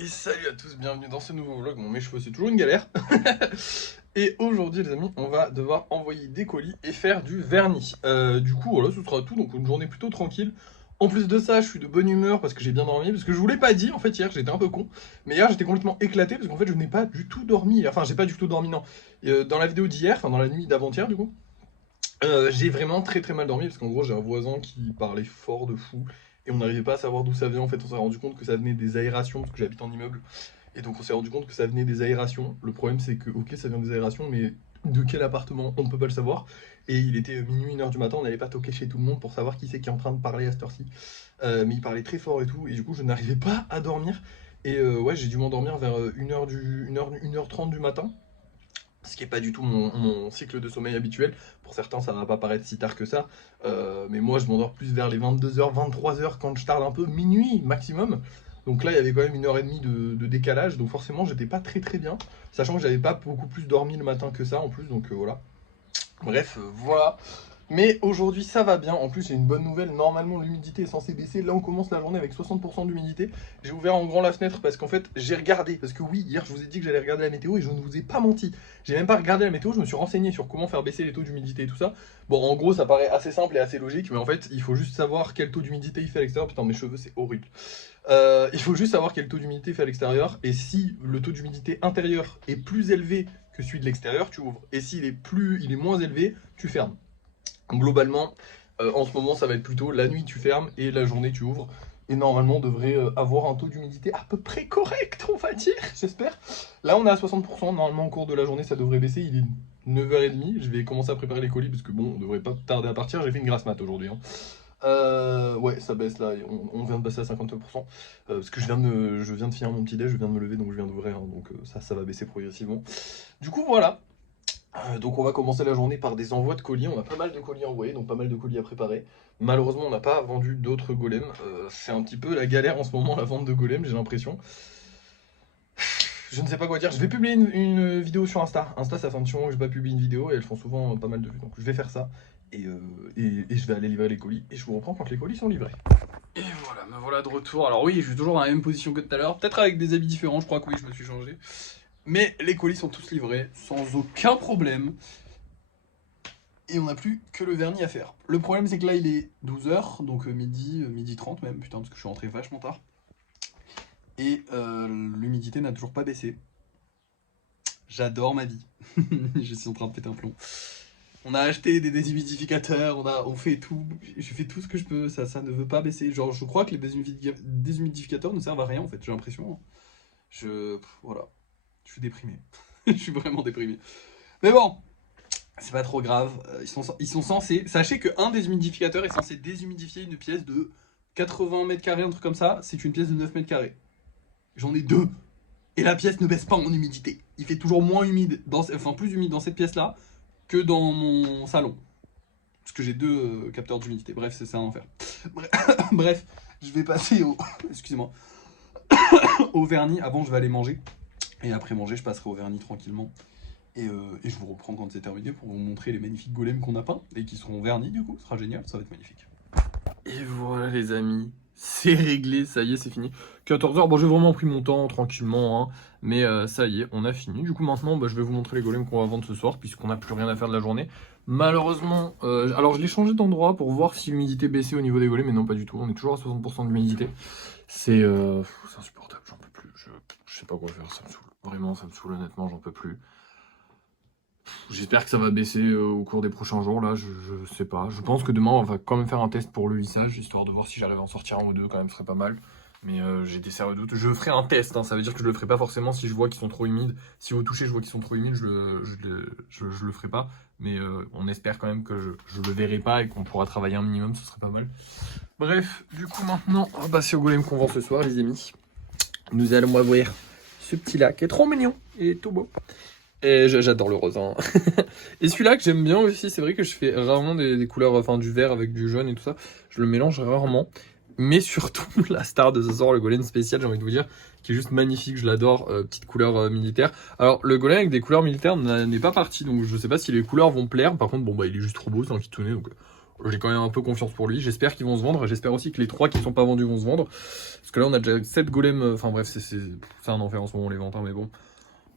Et salut à tous, bienvenue dans ce nouveau vlog. Bon, mes cheveux, c'est toujours une galère. Et aujourd'hui, les amis, on va devoir envoyer des colis et faire du vernis. Du coup, voilà, ce sera tout. Donc, une journée plutôt tranquille. En plus de ça, je suis de bonne humeur parce que j'ai bien dormi. Parce que je vous l'ai pas dit, en fait, hier, j'étais un peu con. Mais hier, j'étais complètement éclaté parce qu'en fait, je n'ai pas du tout dormi. Enfin, j'ai pas du tout dormi, non. Dans la vidéo d'hier, enfin, dans la nuit d'avant-hier, du coup, j'ai vraiment très très mal dormi parce qu'en gros, j'ai un voisin qui parlait fort de fou. Et on n'arrivait pas à savoir d'où ça venait. En fait, on s'est rendu compte que ça venait des aérations parce que j'habite en immeuble. Et donc on s'est rendu compte que ça venait des aérations. Le problème c'est que, ok, ça vient des aérations, mais de quel appartement, on ne peut pas le savoir. Et il était minuit, 1h du matin, on n'allait pas toquer chez tout le monde pour savoir qui c'est qui est en train de parler à cette heure-ci. Mais il parlait très fort et tout, et du coup je n'arrivais pas à dormir. Et ouais, j'ai dû m'endormir vers 1h30 du matin. Ce qui n'est pas du tout mon cycle de sommeil habituel. Pour certains, ça ne va pas paraître si tard que ça. Mais moi, je m'endors plus vers les 22h, 23h quand je tarde un peu, minuit maximum. Donc là, il y avait quand même 1h30 de décalage. Donc forcément, j'étais pas très très bien. Sachant que j'avais pas beaucoup plus dormi le matin que ça en plus. Donc voilà. Bref, voilà. Mais aujourd'hui, ça va bien. En plus, j'ai une bonne nouvelle. Normalement, l'humidité est censée baisser. Là, on commence la journée avec 60% d'humidité. J'ai ouvert en grand la fenêtre parce qu'en fait, j'ai regardé. Parce que oui, hier, je vous ai dit que j'allais regarder la météo et je ne vous ai pas menti. J'ai même pas regardé la météo. Je me suis renseigné sur comment faire baisser les taux d'humidité et tout ça. Bon, en gros, ça paraît assez simple et assez logique. Mais en fait, il faut juste savoir quel taux d'humidité il fait à l'extérieur. Putain, mes cheveux, c'est horrible. Il faut juste savoir quel taux d'humidité il fait à l'extérieur. Et si le taux d'humidité intérieur est plus élevé que celui de l'extérieur, tu ouvres. Et s'il est il est moins élevé, tu fermes. Globalement, en ce moment, ça va être plutôt la nuit tu fermes et la journée tu ouvres. Et normalement, on devrait avoir un taux d'humidité à peu près correct, on va dire, j'espère. Là, on est à 60%. Normalement, au cours de la journée, ça devrait baisser. Il est 9h30. Je vais commencer à préparer les colis parce que bon, on devrait pas tarder à partir. J'ai fait une grasse mat aujourd'hui, hein. Ouais, ça baisse là. On vient de passer à 50%. Parce que je viens de finir mon petit déj, je viens de me lever, donc je viens d'ouvrir, hein, donc ça va baisser progressivement. Du coup, voilà. Donc on va commencer la journée par des envois de colis. On a pas mal de colis envoyés, donc pas mal de colis à préparer. Malheureusement, on n'a pas vendu d'autres golems. C'est un petit peu la galère en ce moment, la vente de golems, j'ai l'impression. Je ne sais pas quoi dire. Je vais publier une vidéo sur Insta. Insta, ça fait un petit moment que je n'ai pas publié une vidéo et elles font souvent pas mal de vues. Donc je vais faire ça et je vais aller livrer les colis. Et je vous reprends quand les colis sont livrés. Et voilà, me voilà de retour. Alors oui, je suis toujours dans la même position que tout à l'heure. Peut-être avec des habits différents, je crois que oui, je me suis changé. Mais les colis sont tous livrés, sans aucun problème. Et on n'a plus que le vernis à faire. Le problème, c'est que là, il est 12h, donc midi 30 même, putain, parce que je suis rentré vachement tard. Et l'humidité n'a toujours pas baissé. J'adore ma vie. Je suis en train de péter un plomb. On a acheté des déshumidificateurs, on fait tout. Je fais tout ce que je peux, ça ne veut pas baisser. Genre, je crois que les déshumidificateurs ne servent à rien, en fait, j'ai l'impression. Voilà. Je suis déprimé. Je suis vraiment déprimé. Mais bon, c'est pas trop grave. Ils sont censés. Sachez qu'un déshumidificateur est censé déshumidifier une pièce de 80 mètres carrés, un truc comme ça. C'est une pièce de 9 mètres carrés. J'en ai deux. Et la pièce ne baisse pas en humidité. Il fait toujours moins humide, plus humide dans cette pièce-là que dans mon salon. Parce que j'ai deux capteurs d'humidité. Bref, c'est un enfer. Bref, je vais passer au. Excusez-moi. Au vernis. Avant, je vais aller manger. Et après manger, je passerai au vernis tranquillement. Et je vous reprends quand c'est terminé pour vous montrer les magnifiques golems qu'on a peints et qui seront vernis du coup, ce sera génial, ça va être magnifique. Et voilà les amis, c'est réglé, ça y est, c'est fini. 14h, bon j'ai vraiment pris mon temps tranquillement, hein, mais ça y est, on a fini. Du coup maintenant, je vais vous montrer les golems qu'on va vendre ce soir puisqu'on n'a plus rien à faire de la journée. Malheureusement, alors je l'ai changé d'endroit pour voir si l'humidité baissait au niveau des golems, mais non pas du tout, on est toujours à 60% d'humidité. C'est insupportable, j'en peux plus, je sais pas quoi faire, ça me saoule. Vraiment, ça me saoule honnêtement, j'en peux plus. J'espère que ça va baisser au cours des prochains jours, là, je sais pas. Je pense que demain, on va quand même faire un test pour le lissage, histoire de voir si j'arrive à en sortir un ou deux, quand même, ce serait pas mal. Mais j'ai des sérieux doutes. Je ferai un test, hein, ça veut dire que je le ferai pas forcément si je vois qu'ils sont trop humides. Si au toucher, je vois qu'ils sont trop humides, je le ferai pas. Mais on espère quand même que je le verrai pas et qu'on pourra travailler un minimum, ce serait pas mal. Bref, du coup, maintenant, on va passer au golem qu'on vend ce soir, les amis. Nous allons voir ce petit là qui est trop mignon et tout beau. Et j'adore le rose, hein. Et celui-là que j'aime bien aussi, c'est vrai que je fais rarement des couleurs, enfin du vert avec du jaune et tout ça. Je le mélange rarement. Mais surtout, la star de ce soir, le golem spécial, j'ai envie de vous dire, qui est juste magnifique, je l'adore, petite couleur militaire. Alors, le golem avec des couleurs militaires n'est pas parti, donc je sais pas si les couleurs vont plaire. Par contre, bon, il est juste trop beau, c'est un kitsune, donc J'ai quand même un peu confiance pour lui. J'espère qu'ils vont se vendre. J'espère aussi que les 3 qui sont pas vendus vont se vendre. Parce que là, on a déjà 7 golems. Enfin bref, c'est un enfer en ce moment les ventes, hein, mais bon.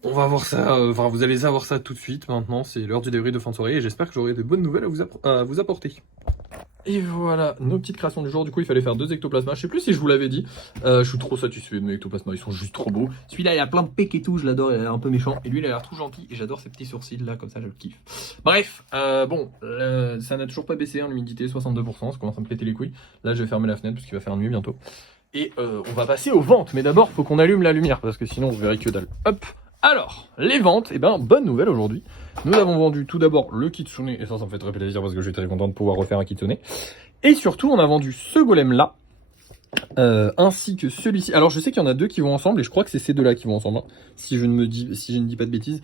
On va voir ça. Enfin, vous allez savoir ça tout de suite. Maintenant, c'est l'heure du débrief de fin de soirée et j'espère que j'aurai de bonnes nouvelles à vous apporter. Et voilà, nos petites créations du jour. Du coup, il fallait faire 2 ectoplasmas. Je sais plus si je vous l'avais dit. Je suis trop satisfait de mes ectoplasmas. Ils sont juste trop beaux. Celui-là, il a plein de pecs et tout. Je l'adore. Il a l'air un peu méchant. Et lui, il a l'air trop gentil. Et j'adore ses petits sourcils là, comme ça, je le kiffe. Bref, bon, ça n'a toujours pas baissé. Hein, l'humidité, 62%. Ça commence à me péter les couilles. Là, je vais fermer la fenêtre parce qu'il va faire nuit bientôt. Et on va passer aux ventes. Mais d'abord, il faut qu'on allume la lumière parce que sinon, vous verrez que dalle. Hop. Alors, les ventes, eh ben, bonne nouvelle aujourd'hui. Nous avons vendu tout d'abord le kitsune, et ça me fait très plaisir parce que je suis très content de pouvoir refaire un kitsune. Et surtout, on a vendu ce golem-là, ainsi que celui-ci. Alors, je sais qu'il y en a 2 qui vont ensemble, et je crois que c'est ces 2-là qui vont ensemble, hein, si je ne dis pas de bêtises.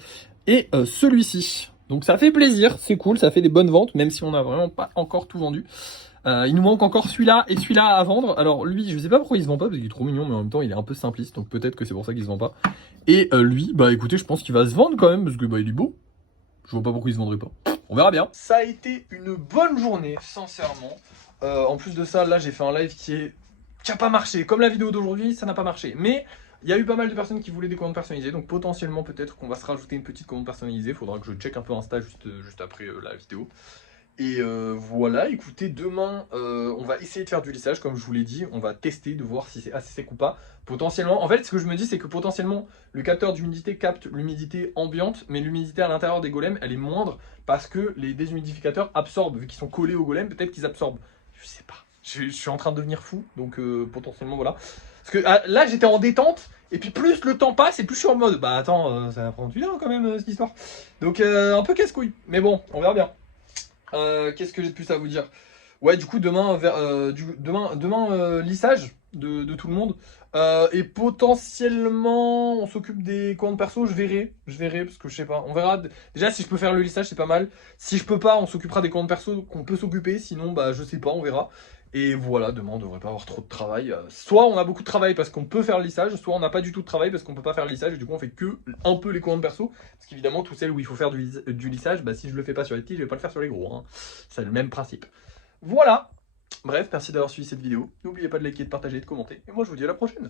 Et celui-ci. Donc ça fait plaisir, c'est cool, ça fait des bonnes ventes, même si on n'a vraiment pas encore tout vendu. Il nous manque encore celui-là et celui-là à vendre. Alors lui, je sais pas pourquoi il se vend pas, parce qu'il est trop mignon, mais en même temps il est un peu simpliste, donc peut-être que c'est pour ça qu'il se vend pas. Et lui, bah écoutez, je pense qu'il va se vendre quand même, parce que bah il est beau. Je vois pas pourquoi il se vendrait pas. On verra bien. Ça a été une bonne journée, sincèrement. En plus de ça, là j'ai fait un live qui a pas marché. Comme la vidéo d'aujourd'hui, ça n'a pas marché. Mais il y a eu pas mal de personnes qui voulaient des commandes personnalisées, donc potentiellement peut-être qu'on va se rajouter une petite commande personnalisée. Faudra que je check un peu Insta juste après la vidéo. Et voilà, écoutez, demain, on va essayer de faire du lissage, comme je vous l'ai dit. On va tester, de voir si c'est assez sec ou pas. Potentiellement, en fait, ce que je me dis, c'est que potentiellement, le capteur d'humidité capte l'humidité ambiante, mais l'humidité à l'intérieur des golems, elle est moindre, parce que les déshumidificateurs absorbent, vu qu'ils sont collés au golem, peut-être qu'ils absorbent. Je sais pas. Je suis en train de devenir fou, donc potentiellement, voilà. Parce que là, j'étais en détente, et puis plus le temps passe, et plus je suis en mode, bah attends, ça va prendre du temps quand même, cette histoire. Donc, un peu casse-couille. Mais bon, on verra bien. Qu'est-ce que j'ai de plus à vous dire? Ouais, du coup, demain, lissage de tout le monde. Et potentiellement, on s'occupe des commandes perso. Je verrai, parce que je sais pas. On verra. Déjà, si je peux faire le lissage, c'est pas mal. Si je peux pas, on s'occupera des commandes perso qu'on peut s'occuper. Sinon, bah, je sais pas, on verra. Et voilà, demain, on devrait pas avoir trop de travail. Soit on a beaucoup de travail parce qu'on peut faire le lissage, soit on n'a pas du tout de travail parce qu'on peut pas faire le lissage. Et du coup, on fait que un peu les commandes perso. Parce qu'évidemment, toutes celles où il faut faire du lissage, bah, si je le fais pas sur les petits, je vais pas le faire sur les gros. Hein. C'est le même principe. Voilà. Bref, merci d'avoir suivi cette vidéo. N'oubliez pas de liker, de partager et de commenter. Et moi, je vous dis à la prochaine.